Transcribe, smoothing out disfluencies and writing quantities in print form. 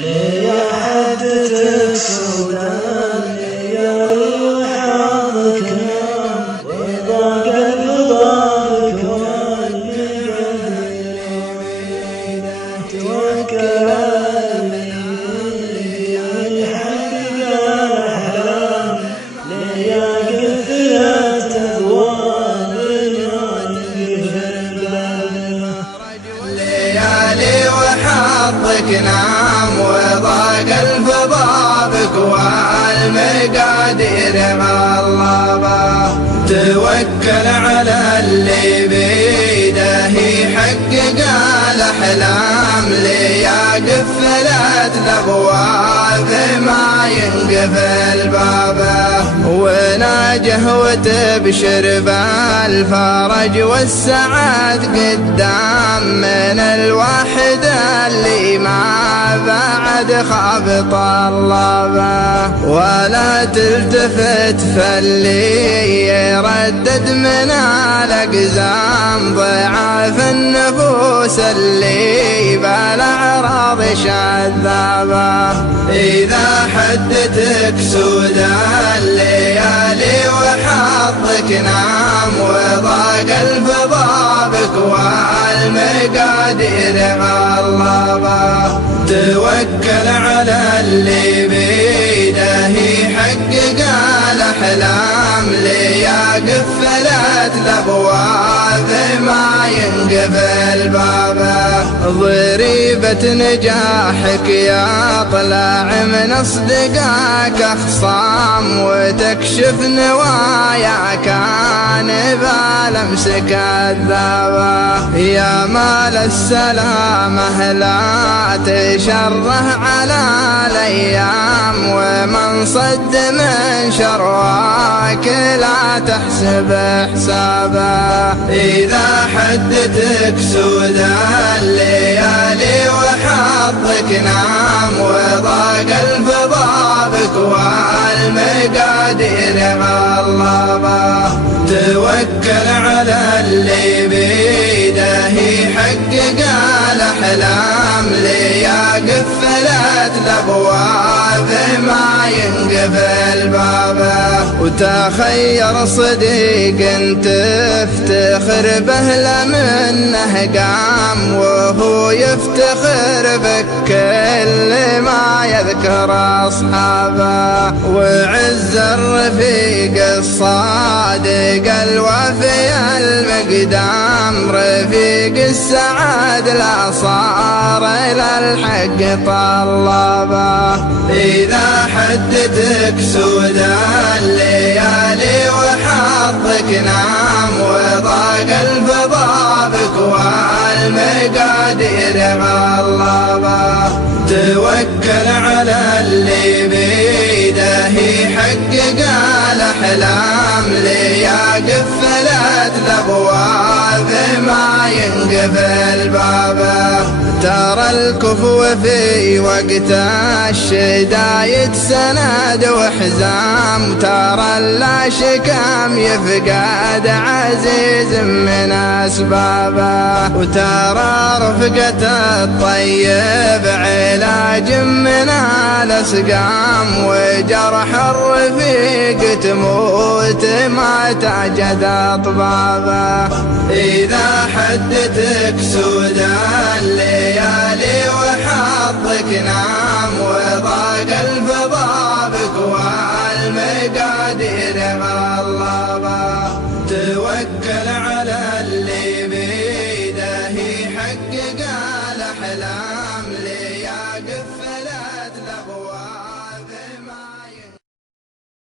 ليه حدتك سودان يا حظك نام وضاق البابك والبقدر توكل على يحقق الأحلام ليه قفلت أبواب ليالي وحظك نام وضاق الفضابك والمقادير غلبه توكل على اللي بيده يحقق الأحلام ليا قفلت الأبواب ما ينقفل بابه وناجه وتبشر بالفرج والسعاد قدام من الواحد اللي ما بعد خاب طلبه ولا تلتفت فاللي يردد من الأقزام ضعاف النفوس اللي بالأعراض شذابه إذا حدتك سودان الليالي وحظك نام وضاق الفضابك والمقادير غلبه توكل على اللي بيده يحقق الأحلام ليا قفلت الأبواب ما ينقفل بابه ضريبة نجاحك يا طلع من أصدقائك أخصام وتكشف نوايا كان بالأمس كذابة يا مال السلامة لا تشره على الأيام ومن صد من شرواك لا تحسب حسابه إذا حدتك سودان الليالي وحظك نام وضاق الفضابك والمقادير غلبه توكل على اللي بيده يحقق الأحلام ليا قفلت الأبواب ما ينقفل بابه وتخير صديق تفتخر به لمنه قام وهو يفتخر بك كل ما يذكر أصحابه وعز الرفيق الصادق الوفي المقدام رفيق السعاد لا صار إلى الحق طلبه إذا حدتك سودان الليالي وحظك نام وضاق الفضابك والمقادير غلبه توكل على اللي بيده يحقق الأحلام ليا قفلت الأبواب ما ينقفل بابه ترى الكفو في وقت الشدايد سند وحزام ترى اللاشكام يفقد عزيز من أسبابه وترى رفقة الطيب علاج من الأسقام وجرح الرفيق تموت ما تجد أطبابه إذا حدتك سودان الليالي وحظك نام وضاق الفضابك والمقادير غلبه توكل على